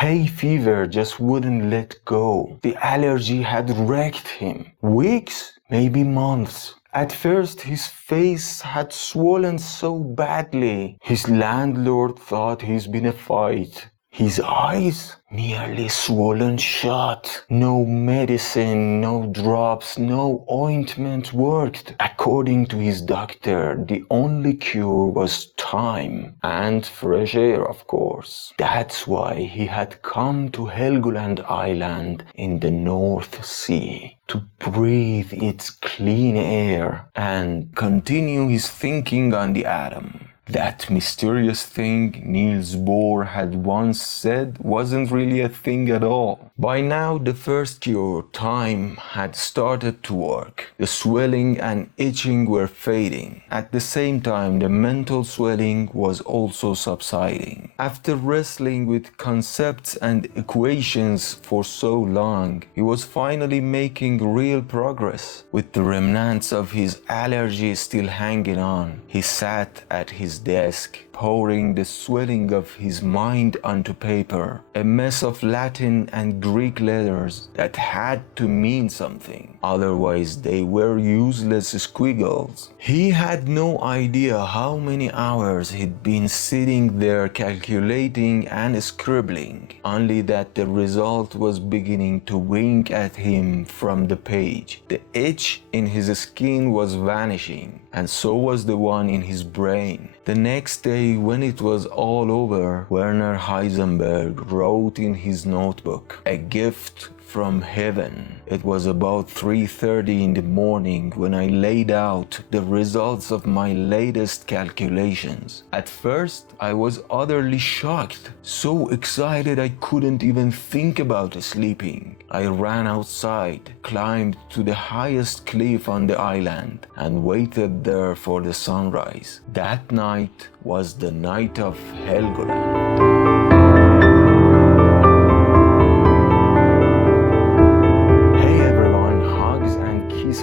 Hay fever just wouldn't let go. The allergy had wrecked him. Weeks, maybe months. At first, his face had swollen so badly, his landlord thought he'd been in a fight. His eyes nearly swollen shut. No medicine, no drops, no ointment worked. According to his doctor, the only cure was time and fresh air, of course. That's why he had come to Heligoland Island in the North Sea to breathe its clean air and continue his thinking on the atom. That mysterious thing Niels Bohr had once said wasn't really a thing at all. By now, the first cure, time, had started to work. The swelling and itching were fading. At the same time, the mental swelling was also subsiding. After wrestling with concepts and equations for so long, he was finally making real progress. With the remnants of his allergy still hanging on, he sat at his desk, pouring the swelling of his mind onto paper, a mess of Latin and Greek letters that had to mean something, otherwise they were useless squiggles. He had no idea how many hours he'd been sitting there calculating and scribbling, only that the result was beginning to wink at him from the page. The itch in his skin was vanishing, and so was the one in his brain. The next day, when it was all over, Werner Heisenberg wrote in his notebook, "A gift from heaven." It was about 3:30 in the morning when I laid out the results of my latest calculations. At first, I was utterly shocked, so excited I couldn't even think about sleeping. I ran outside, climbed to the highest cliff on the island, and waited there for the sunrise. That night was the night of Heligoland.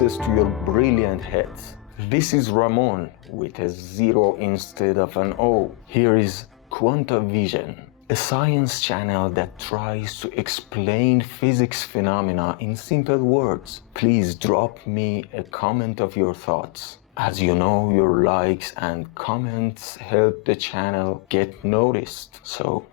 To your brilliant heads. This is Ramon with a 0 instead of an O. Here is QuantaVision, a science channel that tries to explain physics phenomena in simple words. Please drop me a comment of your thoughts. As you know, your likes and comments help the channel get noticed, so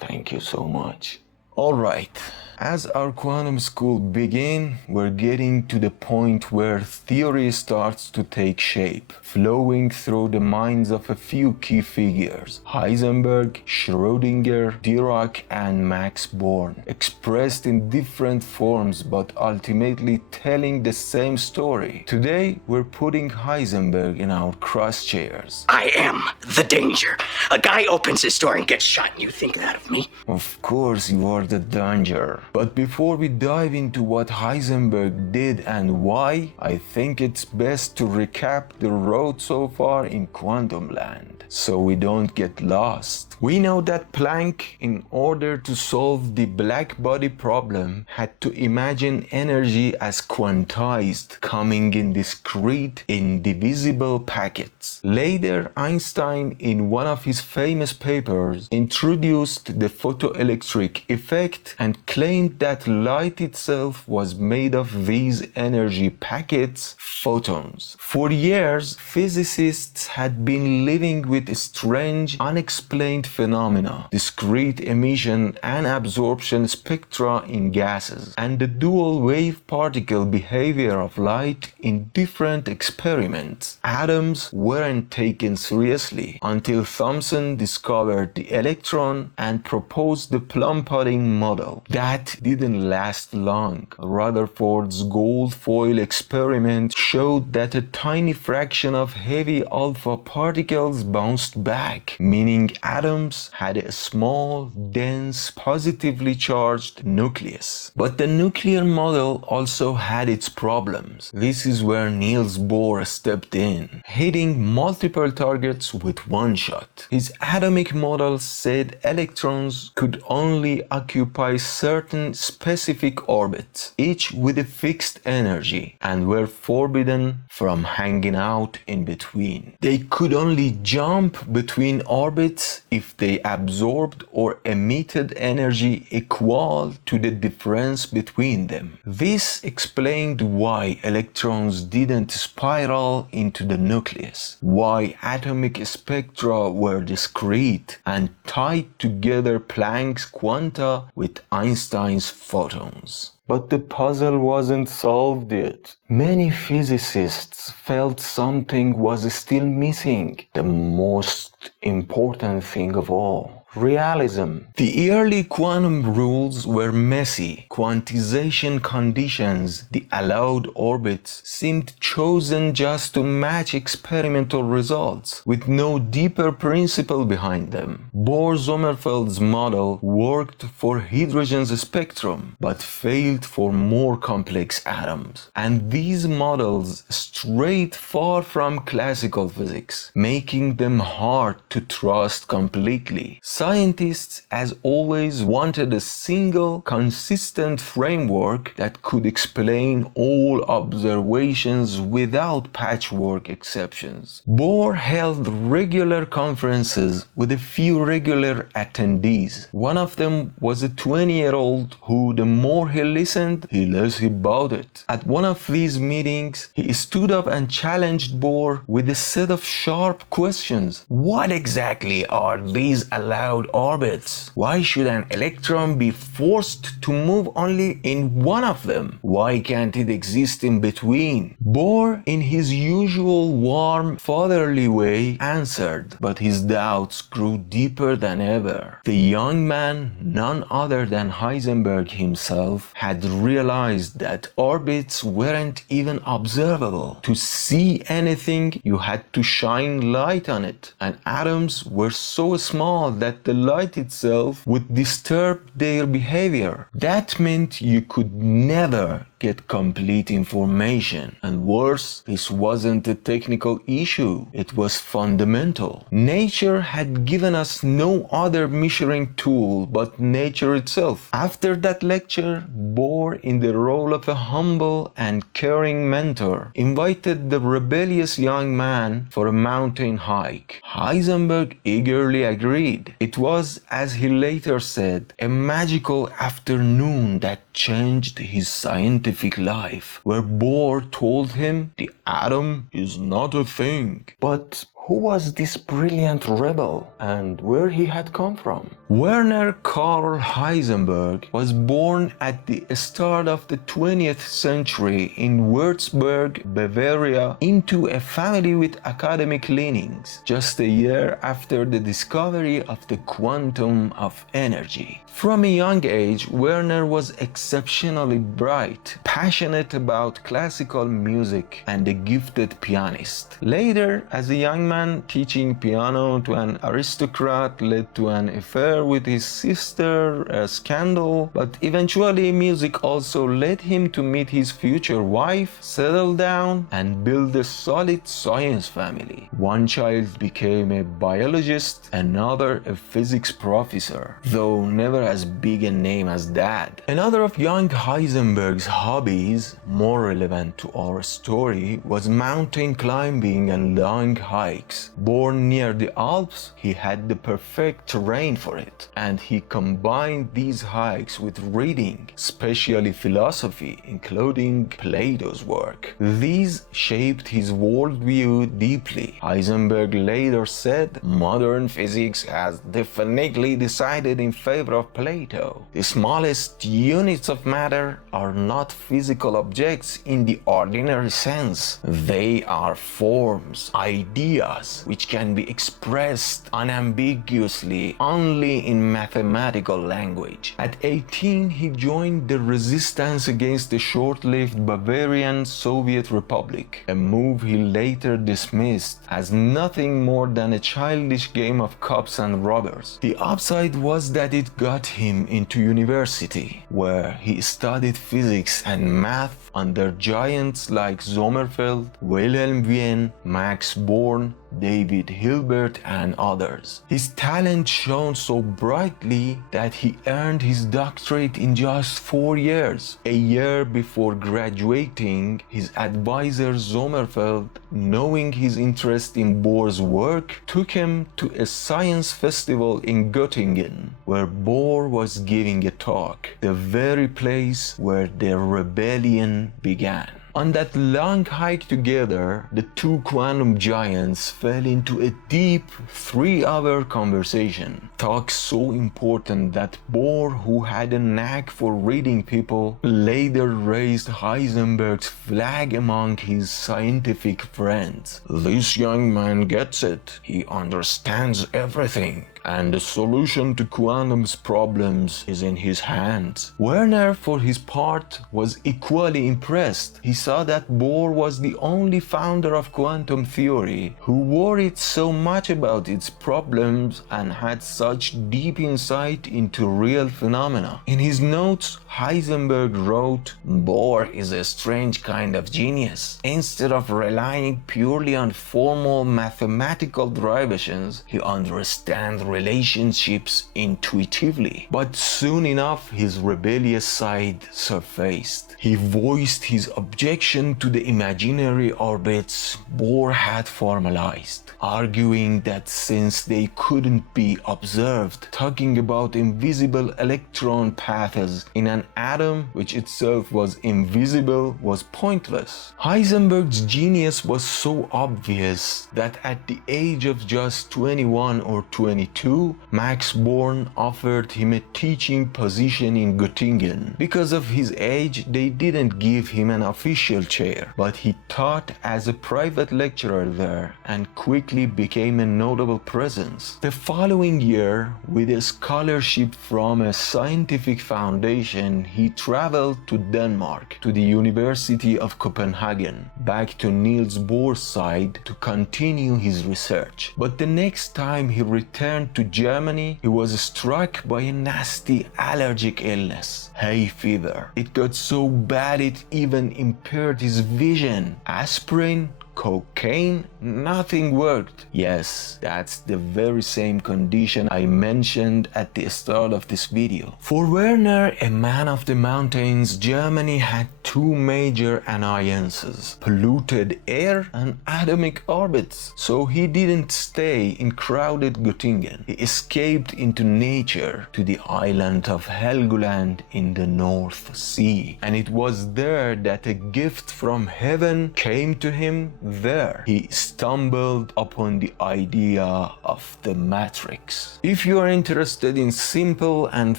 thank you so much. Alright, as our quantum school begins, we're getting to the point where theory starts to take shape, flowing through the minds of a few key figures: Heisenberg, Schrödinger, Dirac, and Max Born, expressed in different forms but ultimately telling the same story. Today, we're putting Heisenberg in our crosshairs. I am the danger. A guy opens his door and gets shot, and you think that of me? Of course you are the danger. But before we dive into what Heisenberg did and why, I think it's best to recap the road so far in quantum land, so we don't get lost. We know that Planck, in order to solve the black body problem, had to imagine energy as quantized, coming in discrete, indivisible packets. Later, Einstein, in one of his famous papers, introduced the photoelectric effect and claimed that light itself was made of these energy packets, photons. For years, physicists had been living with strange, unexplained phenomena, discrete emission and absorption spectra in gases, and the dual wave particle behavior of light in different experiments. Atoms weren't taken seriously until Thomson discovered the electron and proposed the plum pudding model. That didn't last long. Rutherford's gold foil experiment showed that a tiny fraction of heavy alpha particles bounced back, meaning atoms had a small, dense, positively charged nucleus. But the nuclear model also had its problems. This is where Niels Bohr stepped in, hitting multiple targets with one shot. His atomic model said electrons could only occupy certain certain specific orbits, each with a fixed energy, and were forbidden from hanging out in between. They could only jump between orbits if they absorbed or emitted energy equal to the difference between them. This explained why electrons didn't spiral into the nucleus, why atomic spectra were discrete and tied together Planck's quanta with Einstein's photons. But the puzzle wasn't solved yet. Many physicists felt something was still missing, the most important thing of all. Realism. The early quantum rules were messy. Quantization conditions, the allowed orbits, seemed chosen just to match experimental results, with no deeper principle behind them. Bohr-Sommerfeld's model worked for hydrogen's spectrum, but failed for more complex atoms. And these models strayed far from classical physics, making them hard to trust completely. Scientists, as always, wanted a single, consistent framework that could explain all observations without patchwork exceptions. Bohr held regular conferences with a few regular attendees. One of them was a 20-year-old who, the more he listened, the less he bought it. At one of these meetings, he stood up and challenged Bohr with a set of sharp questions. What exactly are these allowed orbits? Why should an electron be forced to move only in one of them? Why can't it exist in between? Bohr, in his usual warm, fatherly way, answered, but his doubts grew deeper than ever. The young man, none other than Heisenberg himself, had realized that orbits weren't even observable. To see anything, you had to shine light on it, and atoms were so small that the light itself would disturb their behavior. That meant you could never get complete information. And worse, this wasn't a technical issue, it was fundamental. Nature had given us no other measuring tool but nature itself. After that lecture, Bohr, in the role of a humble and caring mentor, invited the rebellious young man for a mountain hike. Heisenberg eagerly agreed. It was, as he later said, a magical afternoon that changed his scientific life, where Bohr told him the atom is not a thing. But who was this brilliant rebel and where he had come from? Werner Karl Heisenberg was born at the start of the 20th century in Würzburg, Bavaria, into a family with academic leanings, just a year after the discovery of the quantum of energy. From a young age, Werner was exceptionally bright, passionate about classical music, and a gifted pianist. Later, as a young man, teaching piano to an aristocrat led to an affair with his sister, a scandal, but eventually music also led him to meet his future wife, settle down, and build a solid science family. One child became a biologist, another a physics professor, though never as big a name as Dad. Another of young Heisenberg's hobbies, more relevant to our story, was mountain climbing and long hikes. Born near the Alps, he had the perfect terrain for it, and he combined these hikes with reading, especially philosophy, including Plato's work. These shaped his worldview deeply. Heisenberg later said, "Modern physics has definitely decided in favor of Plato. The smallest units of matter are not physical objects in the ordinary sense. They are forms, ideas, which can be expressed unambiguously only in mathematical language." At 18, he joined the resistance against the short-lived Bavarian Soviet Republic, a move he later dismissed as nothing more than a childish game of cops and robbers. The upside was that it got him into university, where he studied physics and math under giants like Sommerfeld, Wilhelm Wien, Max Born, David Hilbert and others. His talent shone so brightly that he earned his doctorate in just 4 years. A year before graduating, his advisor Sommerfeld, knowing his interest in Bohr's work, took him to a science festival in Göttingen, where Bohr was giving a talk, the very place where the rebellion began. On that long hike together, the two quantum giants fell into a deep 3-hour conversation. Talk so important that Bohr, who had a knack for reading people, later raised Heisenberg's flag among his scientific friends. This young man gets it. He understands everything. And the solution to quantum's problems is in his hands. Werner, for his part, was equally impressed. He saw that Bohr was the only founder of quantum theory who worried so much about its problems and had such deep insight into real phenomena. In his notes, Heisenberg wrote, "Bohr is a strange kind of genius. Instead of relying purely on formal mathematical derivations, he understands relationships intuitively." But soon enough, his rebellious side surfaced. He voiced his objection to the imaginary orbits Bohr had formalized, arguing that since they couldn't be observed, talking about invisible electron paths in an atom which itself was invisible was pointless. Heisenberg's genius was so obvious that at the age of just 21 or 22, Max Born offered him a teaching position in Göttingen. Because of his age, they didn't give him an official chair, but he taught as a private lecturer there and quickly became a notable presence. The following year, with a scholarship from a scientific foundation, he traveled to Denmark, to the University of Copenhagen, back to Niels Bohr's side to continue his research. But the next time he returned to Germany, he was struck by a nasty allergic illness, hay fever. It got so bad it even impaired his vision. Aspirin, cocaine, nothing worked. Yes, that's the very same condition I mentioned at the start of this video. For Werner, a man of the mountains, Germany had two major annoyances: polluted air and atomic orbits. So he didn't stay in crowded Göttingen. He escaped into nature to the island of Heligoland in the North Sea. And it was there that a gift from heaven came to him. There he stumbled upon the idea of the matrix. If you are interested in simple and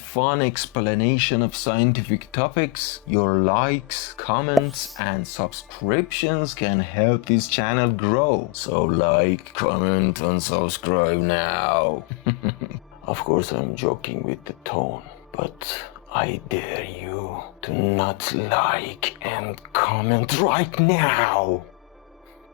fun explanation of scientific topics, your likes, comments and subscriptions can help this channel grow. So like, comment and subscribe now. Of course I'm joking with the tone, but I dare you to not like and comment right now.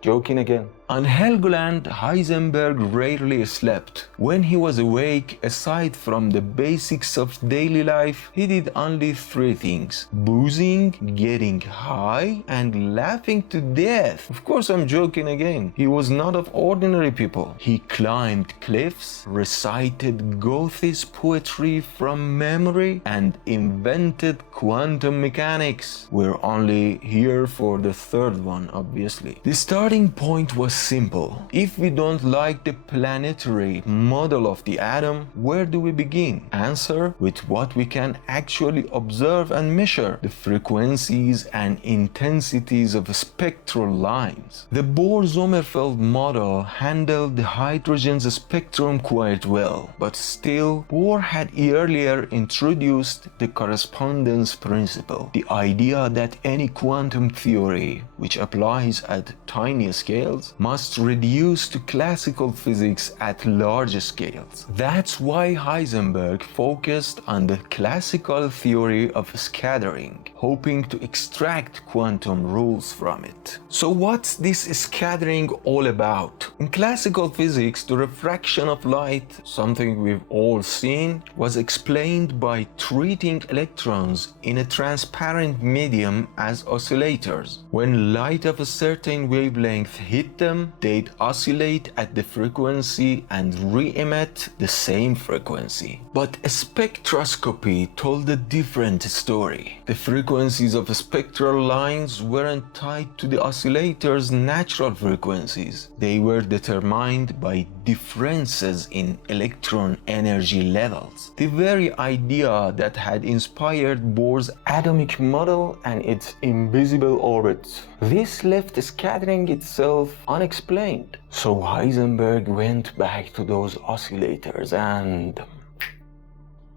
Joking again. On Heligoland, Heisenberg rarely slept. When he was awake, aside from the basics of daily life, he did only 3 things: boozing, getting high, and laughing to death. Of course I'm joking again. He was not of ordinary people. He climbed cliffs, recited Goethe's poetry from memory, and invented quantum mechanics. We're only here for the 3rd one, obviously. The starting point was simple. If we don't like the planetary model of the atom, where do we begin? Answer: with what we can actually observe and measure, the frequencies and intensities of spectral lines. The Bohr-Sommerfeld model handled the hydrogen's spectrum quite well, but still, Bohr had earlier introduced the correspondence principle, the idea that any quantum theory which applies at tiny scales must reduce to classical physics at large scales. That's why Heisenberg focused on the classical theory of scattering, hoping to extract quantum rules from it. So what's this scattering all about? In classical physics, the refraction of light, something we've all seen, was explained by treating electrons in a transparent medium as oscillators. When light of a certain wavelength hit them, them, they'd oscillate at the frequency and re-emit the same frequency. But spectroscopy told a different story. The frequencies of spectral lines weren't tied to the oscillator's natural frequencies. They were determined by differences in electron energy levels. The very idea that had inspired Bohr's atomic model and its invisible orbits. This left scattering itself unexplained. So Heisenberg went back to those oscillators and...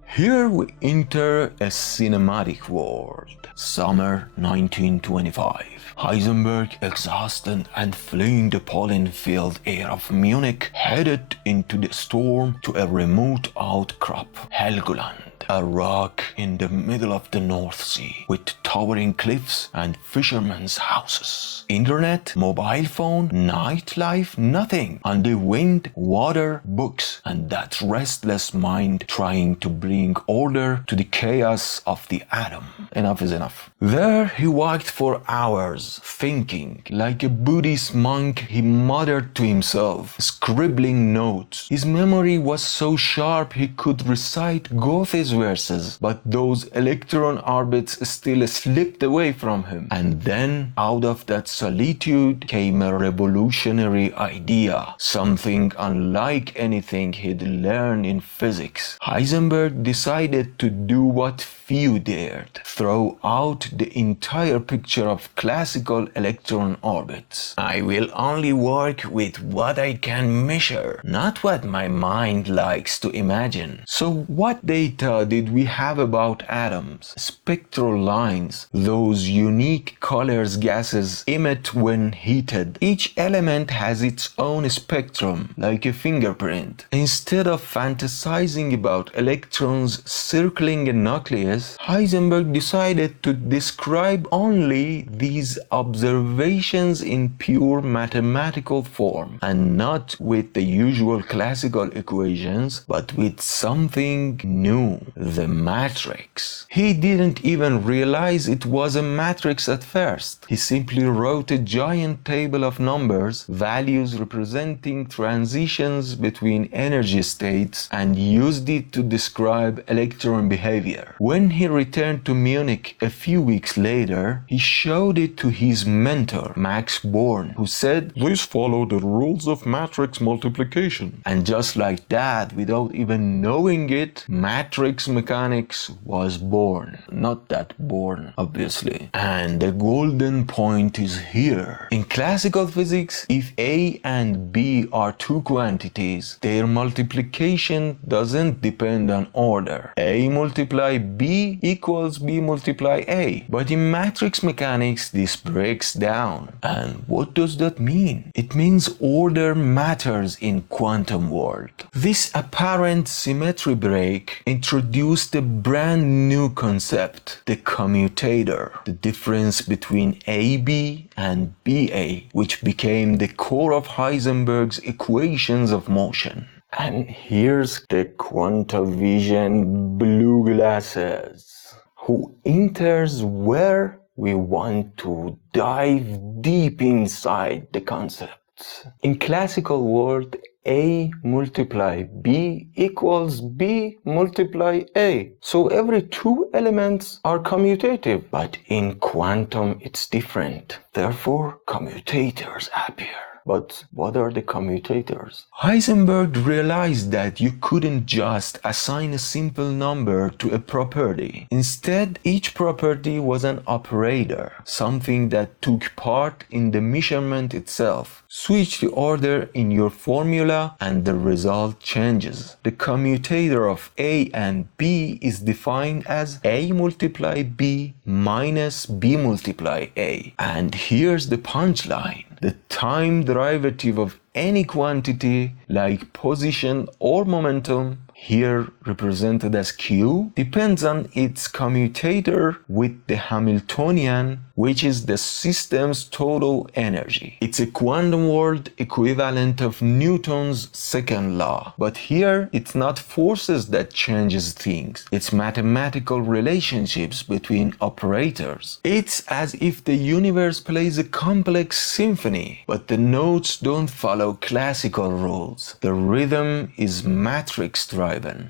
Here we enter a cinematic world. Summer 1925. Heisenberg, exhausted and fleeing the pollen-filled air of Munich, headed into the storm to a remote outcrop, Heligoland, a rock in the middle of the North Sea, with towering cliffs and fishermen's houses. Internet, mobile phone, nightlife, nothing. Only wind, water, books, and that restless mind trying to bring order to the chaos of the atom. Enough is enough. There he walked for hours, thinking. Like a Buddhist monk, he muttered to himself, scribbling notes. His memory was so sharp he could recite Goethe's verses, but those electron orbits still slipped away from him. And then, out of that solitude, came a revolutionary idea, something unlike anything he'd learned in physics. Heisenberg decided to do what few dared, throw out the entire picture of classical electron orbits. I will only work with what I can measure, not what my mind likes to imagine. So what data did we have about atoms? Spectral lines, those unique colors gases emit when heated. Each element has its own spectrum, like a fingerprint. Instead of fantasizing about electrons circling a nucleus, Heisenberg decided to describe only these observations in pure mathematical form, and not with the usual classical equations, but with something new, the matrix. He didn't even realize it was a matrix at first. He simply wrote a giant table of numbers, values representing transitions between energy states, and used it to describe electron behavior. When he returned to Munich a few weeks later, he showed it to his mentor, Max Born, who said, "This followed the rules of matrix multiplication." And just like that, without even knowing it, matrix mechanics was born. Not that born, obviously. And the golden point is here. In classical physics, if A and B are two quantities, their multiplication doesn't depend on order. A multiply B equals B multiply A. But in matrix mechanics, this breaks down. And what does that mean? It means order matters in quantum world. This apparent symmetry break introduced a brand new concept, the commutator, the difference between AB and BA, which became the core of Heisenberg's equations of motion. And here's the QuantaVision blue glasses, who enters where we want to dive deep inside the concepts. In classical world, A multiply B equals B multiply A. So every two elements are commutative. But in quantum, it's different. Therefore, commutators appear. But what are the commutators? Heisenberg realized that you couldn't just assign a simple number to a property. Instead, each property was an operator, something that took part in the measurement itself. Switch the order in your formula and the result changes. The commutator of A and B is defined as A multiply B minus B multiply A. And here's the punchline. The time derivative of any quantity, like position or momentum, here represented as Q, depends on its commutator with the Hamiltonian, which is the system's total energy. It's a quantum world equivalent of Newton's second law, but here it's not forces that changes things, it's mathematical relationships between operators. It's as if the universe plays a complex symphony, but the notes don't follow classical rules. The rhythm is matrix driven.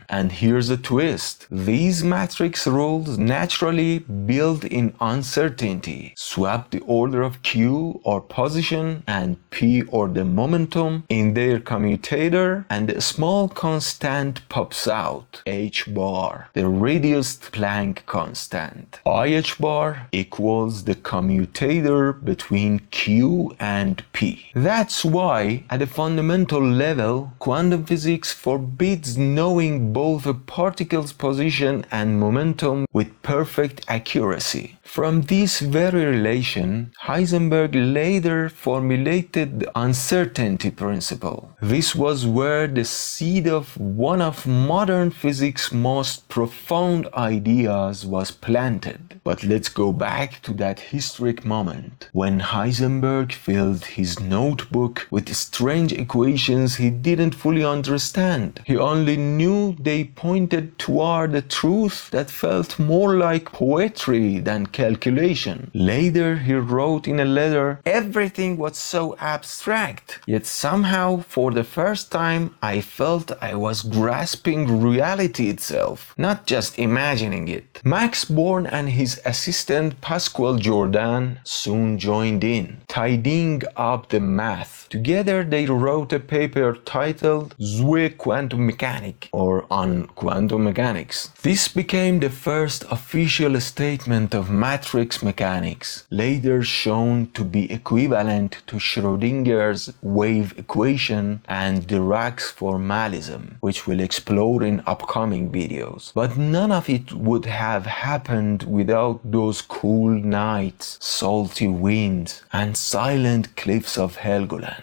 And here's a twist. These matrix rules naturally build in uncertainty. Swap the order of Q or position and P or the momentum in their commutator and a small constant pops out, h bar, the reduced Planck constant. IH bar equals the commutator between Q and P. That's why, at a fundamental level, quantum physics forbids knowing both a particle's position and momentum with perfect accuracy. From this very relation, Heisenberg later formulated the uncertainty principle. This was where the seed of one of modern physics' most profound ideas was planted. But let's go back to that historic moment when Heisenberg filled his notebook with strange equations he didn't fully understand. He only knew they pointed toward a truth that felt more like poetry than calculation. Later he wrote in a letter, "Everything was so abstract, yet somehow for the first time I felt I was grasping reality itself, not just imagining it." Max Born and his assistant Pascual Jordan soon joined in, tidying up the math. Together they wrote a paper titled Sur Quantum Mechanics, or On Quantum Mechanics. This became the first official statement of matrix mechanics, later shown to be equivalent to Schrödinger's wave equation and Dirac's formalism, which we'll explore in upcoming videos. But none of it would have happened without those cool nights, salty winds, and silent cliffs of Heligoland.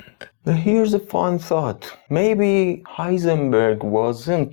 Here's a fun thought. Maybe Heisenberg wasn't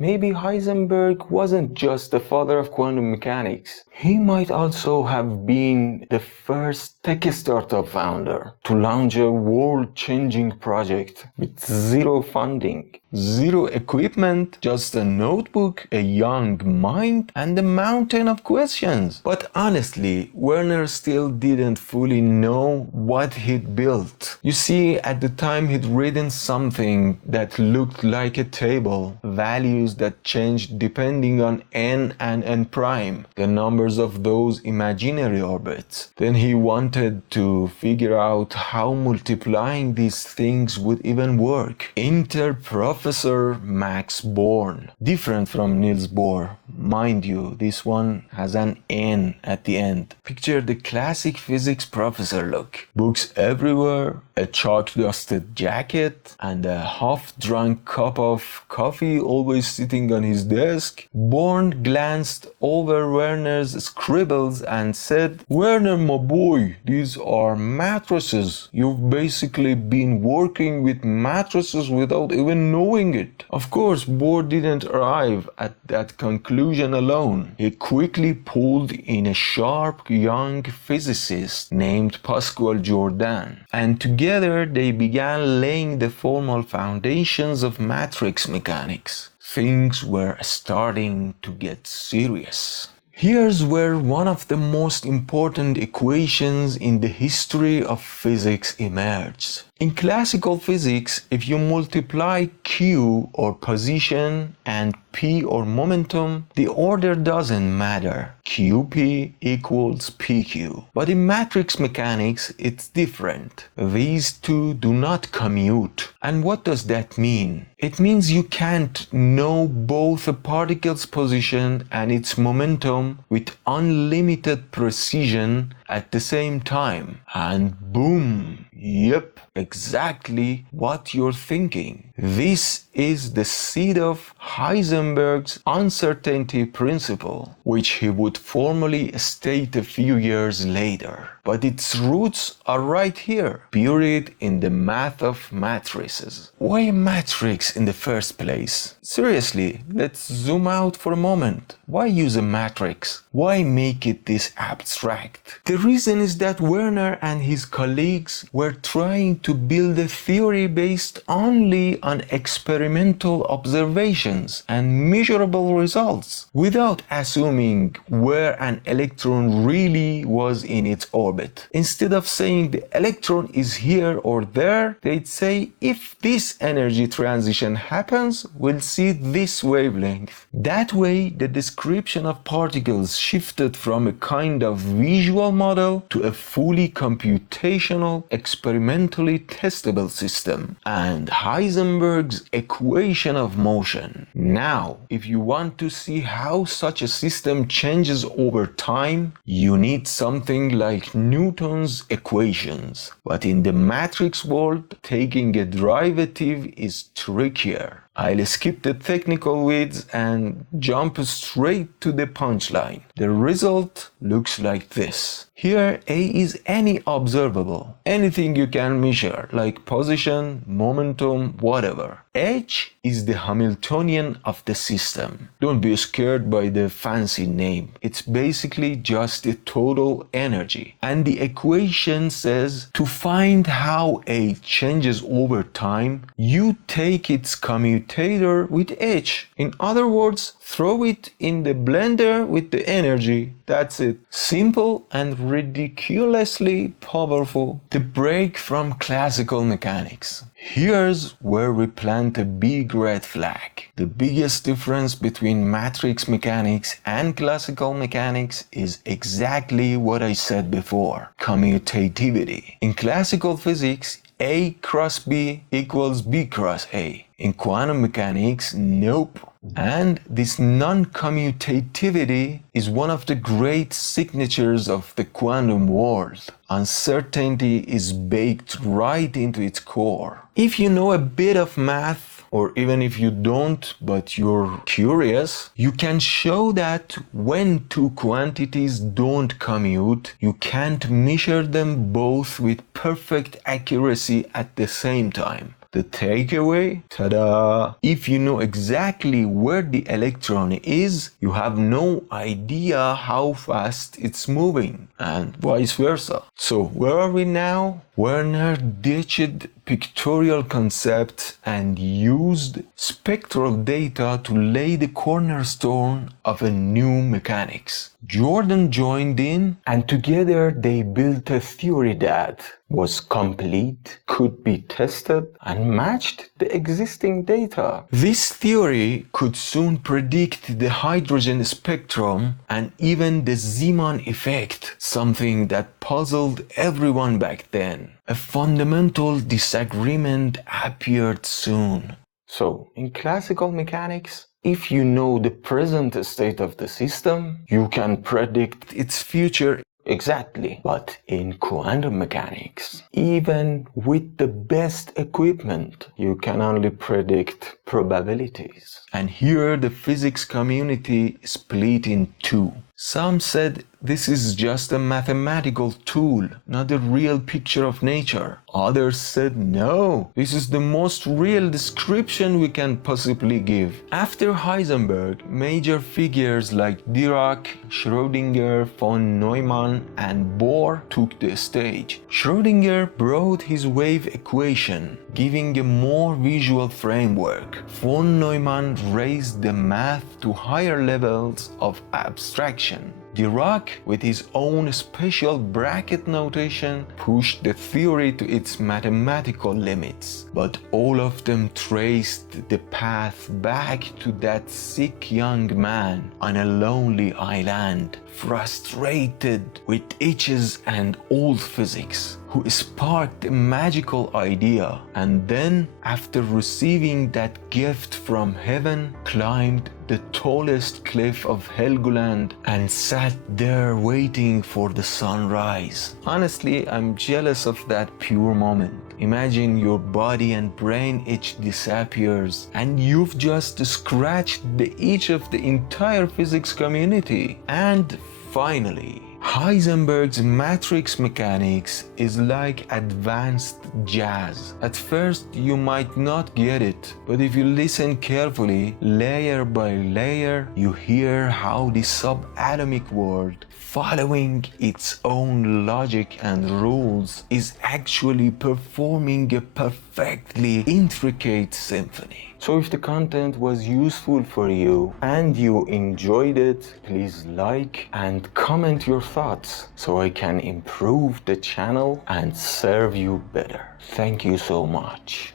Maybe Heisenberg wasn't just the father of quantum mechanics. He might also have been the first tech startup founder to launch a world-changing project with zero funding, zero equipment, just a notebook, a young mind, and a mountain of questions. But honestly, Werner still didn't fully know what he'd built. You see, at the time he'd written something that looked like a table, values that changed depending on n and n prime, the numbers of those imaginary orbits. Then he wanted to figure out how multiplying these things would even work. Enter Professor Max Born. Different from Niels Bohr. Mind you, this one has an N at the end. Picture the classic physics professor look. Books everywhere, a chalk-dusted jacket, and a half-drunk cup of coffee always sitting on his desk. Born glanced over Werner's scribbles and said, "Werner, my boy, these are matrices. You've basically been working with matrices without even knowing it." Of course, Bohr didn't arrive at that conclusion alone. He quickly pulled in a sharp young physicist named Pascual Jordan, and together they began laying the formal foundations of matrix mechanics. Things were starting to get serious. Here's where one of the most important equations in the history of physics emerged. In classical physics, if you multiply Q or position and P or momentum, the order doesn't matter. QP equals PQ. But in matrix mechanics, it's different. These two do not commute. And what does that mean? It means you can't know both a particle's position and its momentum with unlimited precision at the same time. And boom! Yep, exactly what you're thinking. This is the seed of Heisenberg's uncertainty principle, which he would formally state a few years later. But its roots are right here, buried in the math of matrices. Why a matrix in the first place? Seriously, let's zoom out for a moment. Why use a matrix? Why make it this abstract? The reason is that Werner and his colleagues were trying to build a theory based only on experimental observations and measurable results, without assuming where an electron really was in its orbit. Instead of saying the electron is here or there, they'd say if this energy transition happens, we'll see this wavelength. That way, the description of particles shifted from a kind of visual model to a fully computational, experimentally testable system, and Heisenberg's equation of motion. Now, if you want to see how such a system changes over time, you need something like Newton's equations. But in the matrix world, taking a derivative is trickier. I'll skip the technical weeds and jump straight to the punchline. The result looks like this. Here, A is any observable, anything you can measure, like position, momentum, whatever. H is the Hamiltonian of the system. Don't be scared by the fancy name. It's basically just the total energy. And the equation says to find how A changes over time, you take its commutator with H. In other words, throw it in the blender with the energy. That's it. Simple and ridiculously powerful. The break from classical mechanics. Here's where we plant a big red flag. The biggest difference between matrix mechanics and classical mechanics is exactly what I said before: commutativity. In classical physics, A cross B equals B cross A. In quantum mechanics, nope. And this non-commutativity is one of the great signatures of the quantum world. Uncertainty is baked right into its core. If you know a bit of math, or even if you don't, but you're curious, you can show that when two quantities don't commute, you can't measure them both with perfect accuracy at the same time. The takeaway? Ta-da! If you know exactly where the electron is, you have no idea how fast it's moving, and vice versa. So where are we now? Werner ditched pictorial concepts and used spectral data to lay the cornerstone of a new mechanics. Jordan joined in, and together they built a theory that was complete, could be tested, and matched the existing data. This theory could soon predict the hydrogen spectrum and even the Zeeman effect, something that puzzled everyone back then. A fundamental disagreement appeared soon. So, in classical mechanics, if you know the present state of the system, you can predict its future exactly. But in quantum mechanics, even with the best equipment, you can only predict probabilities. And here the physics community split in two. Some said this is just a mathematical tool, not a real picture of nature. Others said no, this is the most real description we can possibly give. After Heisenberg, major figures like Dirac, Schrödinger, von Neumann, and Bohr took the stage. Schrödinger brought his wave equation, giving a more visual framework. Von Neumann raised the math to higher levels of abstraction. Dirac, with his own special bracket notation, pushed the theory to its mathematical limits. But all of them traced the path back to that sick young man on a lonely island, frustrated with itches and old physics. who sparked a magical idea, and then, after receiving that gift from heaven, climbed the tallest cliff of Heligoland and sat there waiting for the sunrise. Honestly, I'm jealous of that pure moment. Imagine your body and brain each disappears and you've just scratched the itch of the entire physics community. And finally, Heisenberg's matrix mechanics is like advanced jazz. At first you might not get it, but if you listen carefully, layer by layer, you hear how the subatomic world, following its own logic and rules, is actually performing a perfectly intricate symphony. So if the content was useful for you and you enjoyed it, please like and comment your thoughts so I can improve the channel and serve you better. Thank you so much.